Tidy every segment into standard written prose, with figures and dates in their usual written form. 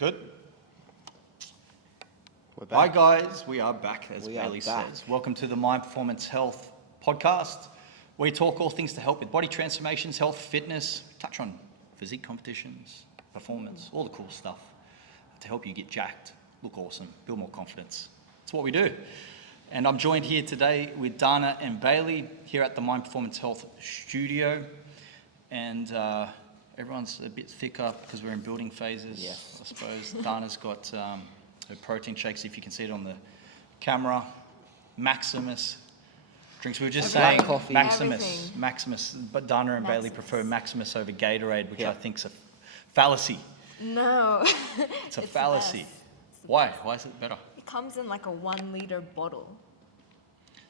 Good. We're Hi back. guys, we are back, as We are Bailey back. says. Welcome to the My Performance Health podcast. We talk all things to help with body transformations, health, fitness, touch on physique competitions, performance, all the cool stuff to help you get jacked, look awesome, build more confidence. That's what we do. And I'm joined here today with Dana and Bailey here at the My Performance Health studio. And everyone's a bit thicker because we're in building phases, Yes. I suppose. Dana's got her protein shakes, if you can see it on the camera. Maximus drinks. We were just Black saying coffee. Maximus, but Dana and Bailey Maximus. prefer Maximus over Gatorade, which Yeah. I think's a fallacy. No. It's a the fallacy. best. It's the Why? best. Why is it better? It comes in like a 1 liter bottle.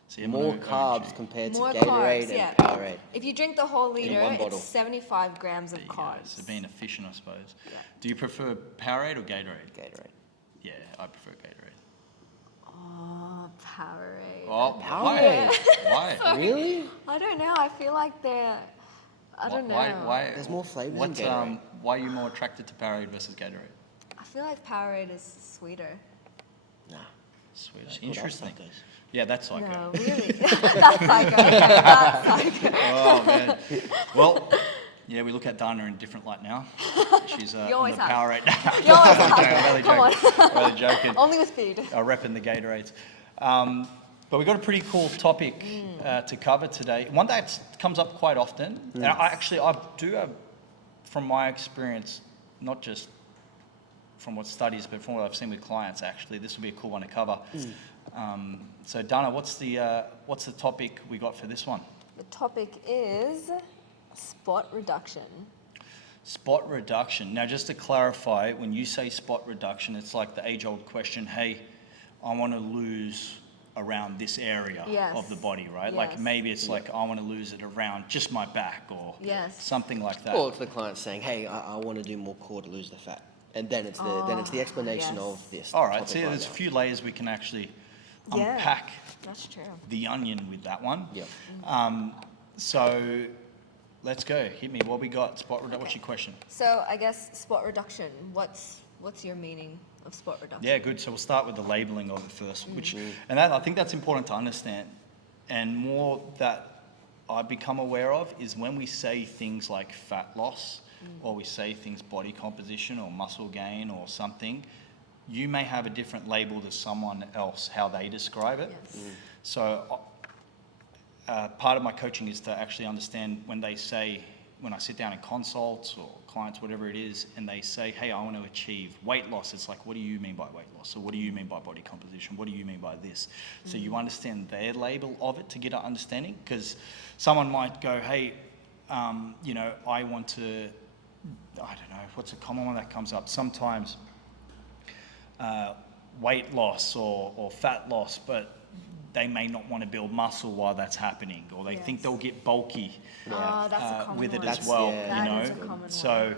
See, I'm More gonna carbs OG. compared to More Gatorade carbs, yeah. and Powerade. If you drink the whole liter, one bottle. it's 75 grams of There you go. carbs. So being efficient, I suppose. Yeah. Do you prefer Powerade or Gatorade? Gatorade. Yeah, I prefer Gatorade. Oh, Powerade. Oh, Powerade. Why? Why? Really? I don't know. I feel like they're. I don't know. Why? There's more flavours in What, Gatorade. why are you more attracted to Powerade versus Gatorade? I feel like Powerade is sweeter. Sweet. Nah. It's called Interesting. Alpacas. Yeah, that's psycho. No, really. That's psycho. That's psycho. Oh man. Well, yeah, we look at Dana in a different light now. She's You on always the have. Powerade. You always I'm have. really Come joking. on. Really joking. Only with food. Repping the Gatorades. But we've got a pretty cool topic to cover today. One that comes up quite often. And I do have, from my experience, not just from what studies, but from what I've seen with clients, actually, this will be a cool one to cover. So Dana, what's the topic we got for this one? The topic is spot reduction. Spot reduction. Now, just to clarify, when you say spot reduction, it's like the age-old question, hey, I want to lose around this area Yes. of the body, right? Like Yes. maybe it's like, I want to lose it around just my back or Yes. something like that. Or to the client saying, hey, I want to do more core to lose the fat. And then it's the explanation yes. of this. All right, topic so there's a now. few layers we can actually Yeah. unpack That's true. the onion with that one. Yeah. So let's go. Hit me. What we got? Spot reduction. What's your question? So I guess spot reduction. What's your meaning of spot reduction? Yeah, good. So we'll start with the labeling of it first, and that, I think that's important to understand. And more that I become aware of is when we say things like fat loss, or we say things body composition or muscle gain or something, you may have a different label to someone else, how they describe it. Yes. So part of my coaching is to actually understand when they say, when I sit down in consults or clients, whatever it is, and they say, hey, I want to achieve weight loss. It's like, what do you mean by weight loss? Or what do you mean by body composition? What do you mean by this? So you understand their label of it to get an understanding. Because someone might go, hey, I want to, I don't know, what's a common one that comes up? Sometimes weight loss or fat loss, but they may not want to build muscle while that's happening, or they think Yes. they'll get bulky Oh, that's a common with it one. as well. yeah. That you is know, a common one. so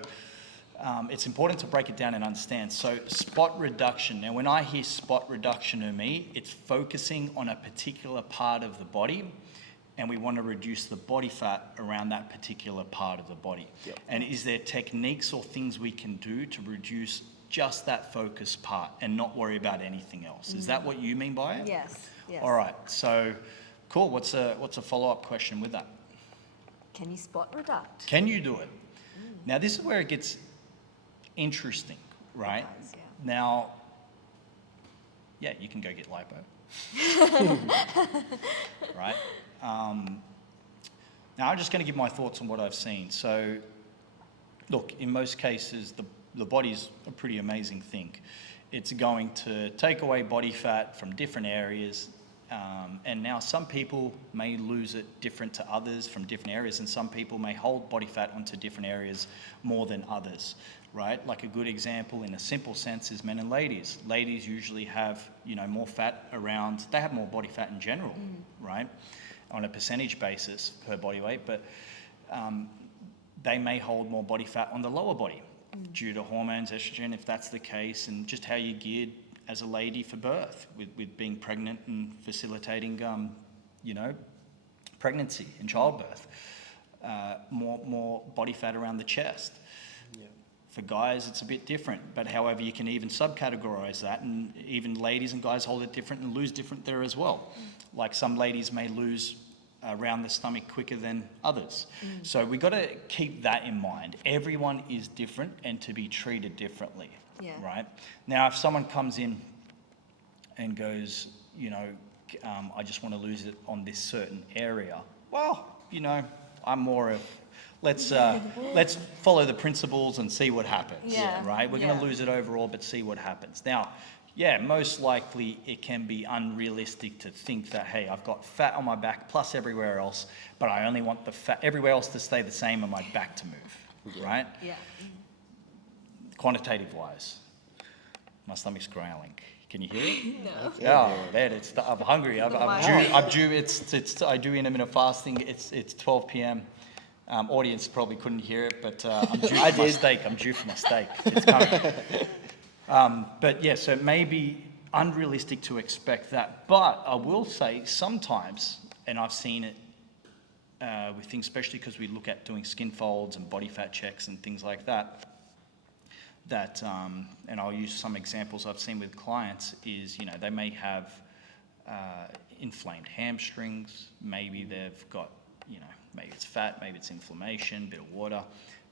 it's important to break it down and understand. So spot reduction. Now, when I hear spot reduction to me, it's focusing on a particular part of the body, and we want to reduce the body fat around that particular part of the body. Yep. And is there techniques or things we can do to reduce just that focus part and not worry about anything else? Is that what you mean by it? Yes. Yes. All right. So, cool. What's a follow-up question with that? Can you spot reduct? Can you do it? Now, this is where it gets interesting, right? It does, yeah. Now, yeah, you can go get lipo. Right? Now, I'm just going to give my thoughts on what I've seen. So, look, in most cases, the body's a pretty amazing thing. It's going to take away body fat from different areas. And now some people may lose it different to others from different areas, and some people may hold body fat onto different areas more than others, right? Like a good example in a simple sense is men and ladies. Ladies usually have, more fat around, they have more body fat in general, right? On a percentage basis per body weight, but they may hold more body fat on the lower body due to hormones, estrogen, if that's the case, and just how you're geared as a lady for birth, with being pregnant and facilitating, pregnancy and childbirth. More body fat around the chest. Yeah. For guys, it's a bit different, but however, you can even subcategorize that, and even ladies and guys hold it different and lose different there as well. Like some ladies may lose around the stomach quicker than others. So we got to keep that in mind. Everyone is different and to be treated differently, right? Now, if someone comes in and goes, you know, I just want to lose it on this certain area, well, you know, I'm more of, let's follow the principles and see what happens, right? We're going to lose it overall, but see what happens. Now, yeah, most likely it can be unrealistic to think that, hey, I've got fat on my back plus everywhere else, but I only want the fat, everywhere else to stay the same and my back to move, right? Yeah. Quantitative wise, my stomach's growling. Can you hear it? No. Oh, man, I'm hungry. I'm due. I do intermittent fasting. It's 12 p.m. Audience probably couldn't hear it, but I'm due for my steak. I'm due for my steak. It's coming. But yeah, so it may be unrealistic to expect that. But I will say sometimes, and I've seen it with things, especially because we look at doing skin folds and body fat checks and things like that, and I'll use some examples I've seen with clients is, you know, they may have inflamed hamstrings, maybe they've got, you know, maybe it's fat, maybe it's inflammation, bit of water,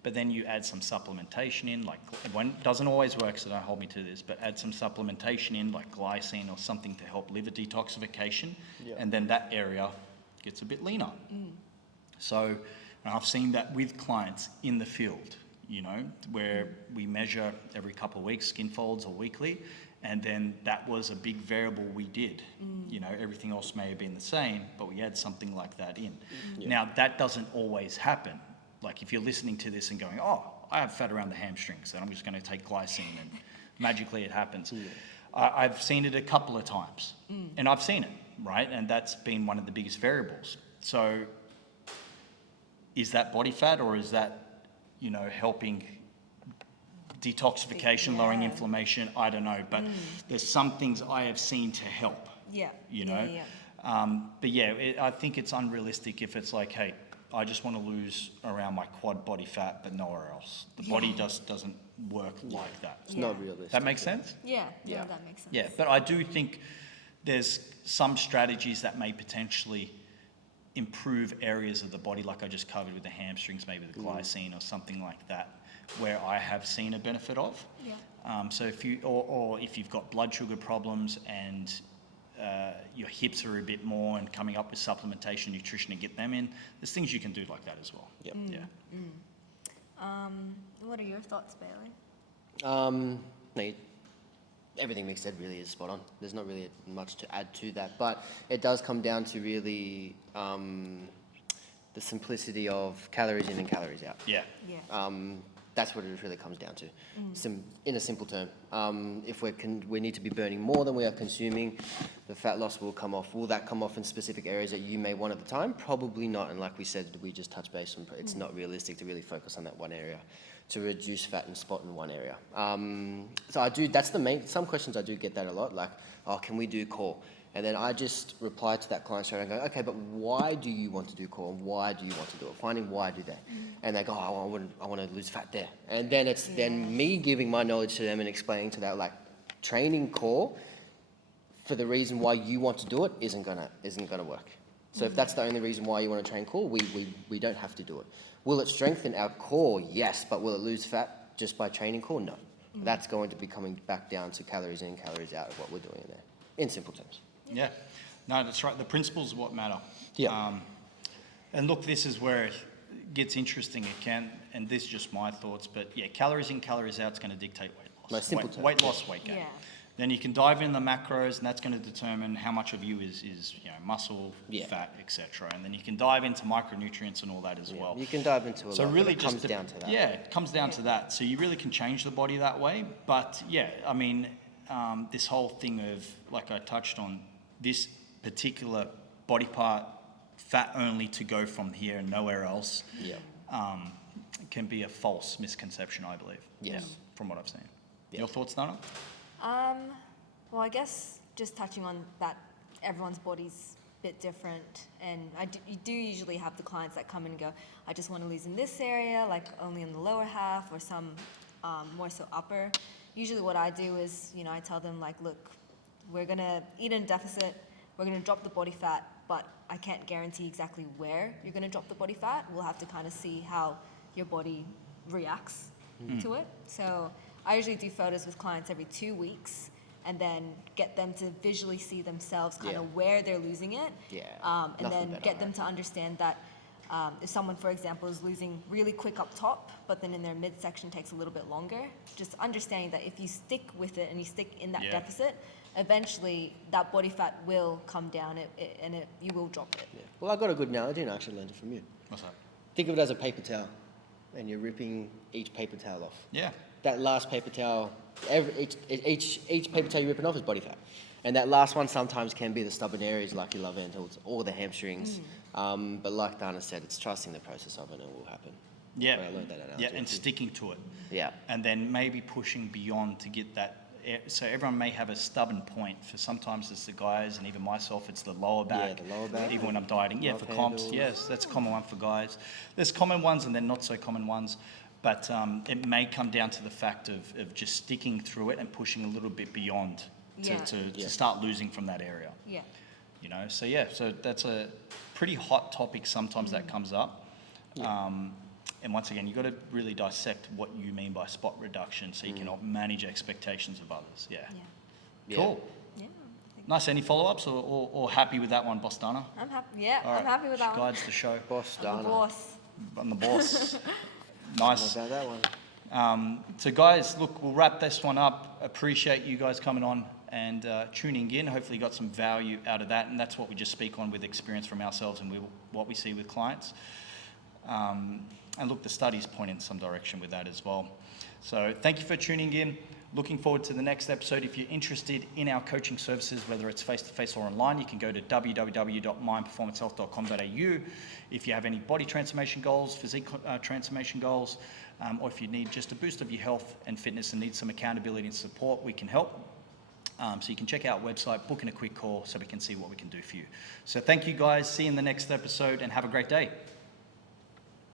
but then you add some supplementation in, like, it doesn't always work, so don't hold me to this, but add some supplementation in, like glycine or something to help liver detoxification, and then that area gets a bit leaner. So, and I've seen that with clients in the field, you know, where we measure every couple of weeks, skin folds or weekly, and then that was a big variable we did. You know, everything else may have been the same, but we add something like that in. Now, that doesn't always happen. Like if you're listening to this and going, oh, I have fat around the hamstrings, and I'm just going to take glycine, and magically it happens. I've seen it a couple of times, and I've seen it, right? And that's been one of the biggest variables. So is that body fat, or is that, you know, helping detoxification, lowering inflammation? I don't know, but there's some things I have seen to help. You know, but yeah, I think it's unrealistic if it's like, hey, I just want to lose around my quad body fat, but nowhere else. The body doesn't work like that. It's not realistic. That makes sense? Yeah, that makes sense. Yeah, but I do think there's some strategies that may potentially improve areas of the body, like I just covered with the hamstrings, maybe the glycine or something like that, where I have seen a benefit of. So if you, or if you've got blood sugar problems and your hips are a bit more, and coming up with supplementation, nutrition to get them in, there's things you can do like that as well. What are your thoughts, Bailey? No, everything Mick said really is spot on. There's not really much to add to that, but it does come down to really the simplicity of calories in and calories out. That's what it really comes down to, in a simple term. If we need to be burning more than we are consuming, the fat loss will come off. Will that come off in specific areas that you may want at the time? Probably not. And like we said, we just touched base on, it's not realistic to really focus on that one area, to reduce fat and spot in one area. So I do, that's the main, some questions I do get that a lot, like, oh, can we do core? And then I just reply to that client straight and go, okay, but why do you want to do core? Why do you want to do it? Finding why do that. And they go, oh, I want to lose fat there. And then it's then me giving my knowledge to them and explaining to that, like, training core for the reason why you want to do it isn't gonna work. So if that's the only reason why you want to train core, we don't have to do it. Will it strengthen our core? Yes, but will it lose fat just by training core? No. That's going to be coming back down to calories in, calories out of what we're doing in there, in simple terms. Yeah, no, that's right. The principles are what matter. And look, this is where it gets interesting. It can, and this is just my thoughts, but yeah, calories in, calories out is going to dictate weight loss. My simple terms. Weight loss, weight gain. Then you can dive in the macros, and that's going to determine how much of you is you know, muscle, fat, etc. And then you can dive into micronutrients and all that as well. You can dive into a so lot, really but it comes down to that. Yeah, it comes down to that. So you really can change the body that way. But yeah, I mean, this whole thing of, like I touched on, this particular body part, fat only to go from here and nowhere else, can be a false misconception, I believe. From what I've seen. Your thoughts, Nana? Well, I guess just touching on that, everyone's body's a bit different, and you do usually have the clients that come in and go, I just want to lose in this area, like only in the lower half, or some more so upper. Usually what I do is, you know, I tell them like, look, we're gonna eat in a deficit, we're gonna drop the body fat, but I can't guarantee exactly where you're gonna drop the body fat. We'll have to kind of see how your body reacts to it. So I usually do photos with clients every 2 weeks and then get them to visually see themselves kind Yeah. of where they're losing it. Yeah, And nothing then better, get them right? to understand that if someone, for example, is losing really quick up top, but then in their midsection takes a little bit longer, just understanding that if you stick with it and you stick in that Yeah. deficit, eventually that body fat will come down you will drop it. Yeah. Well, I got a good analogy, and I actually learned it from you. What's that? Think of it as a paper towel, and you're ripping each paper towel off. Yeah. That last paper towel, each paper towel you're ripping off is body fat. And that last one sometimes can be the stubborn areas like your love handles or the hamstrings. But like Dana said, it's trusting the process of it and it will happen. Yeah. When I learned that analogy Yeah, and too. sticking to it. Yeah. And then maybe pushing beyond to get that. So everyone may have a stubborn point. For sometimes it's the guys, and even myself, it's the lower back. Yeah, the lower back. Even when I'm dieting. Yeah, Love for comps, handles. yes, that's a common one for guys. There's common ones and then not so common ones. But it may come down to the fact of just sticking through it and pushing a little bit beyond to, Yeah. to start losing from that area. Yeah. You know, so yeah, so that's a pretty hot topic sometimes that comes up. And once again, you've got to really dissect what you mean by spot reduction so you can manage expectations of others. Yeah. Yeah. Yeah. Cool. Yeah. Nice. Any follow-ups or happy with that one, Boss Dana? I'm happy. Yeah, All I'm right, happy with that she one. guides the show. Boss I'm the Dana. boss. I'm the boss. How Nice. about that one? So guys, look, we'll wrap this one up. Appreciate you guys coming on and tuning in. Hopefully you got some value out of that, and that's what we just speak on with experience from ourselves and what we see with clients. And look, the studies point in some direction with that as well. So thank you for tuning in. Looking forward to the next episode. If you're interested in our coaching services, whether it's face-to-face or online, you can go to www.mindperformancehealth.com.au. If you have any body transformation goals, physique transformation goals, or if you need just a boost of your health and fitness and need some accountability and support, we can help. So you can check out our website, book in a quick call so we can see what we can do for you. So thank you guys. See you in the next episode and have a great day.